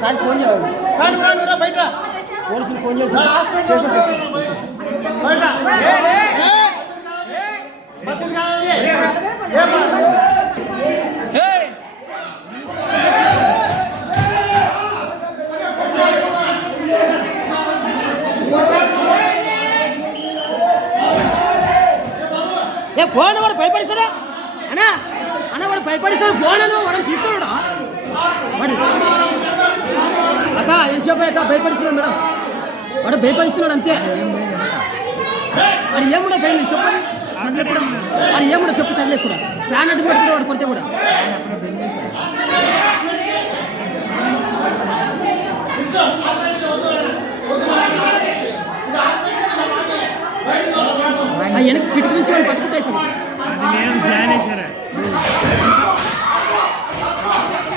sir phone చేయాలి బయట పోలీసులు ఫోన్ చేసి ఫోన్ వాడు భయపడిస్తాడా అన్నా అన్న వాడు భయపడిస్తాడు ఫోన్ అను వాడు తీస్తాడు అక్క ఏం చెప్పాక భయపడిస్తున్నాడు మేడం వాడు భయపడిస్తున్నాడు అంతే అది ఏముండో భయం చెప్పని అది ఏముండో చెప్పు తగ్గలేదు కూడా ఫ్యాన్ అడ్డు పెట్టుకుంటే వాడు కొడితే కూడా వెనక్కి కిటికీ నుంచి వాళ్ళు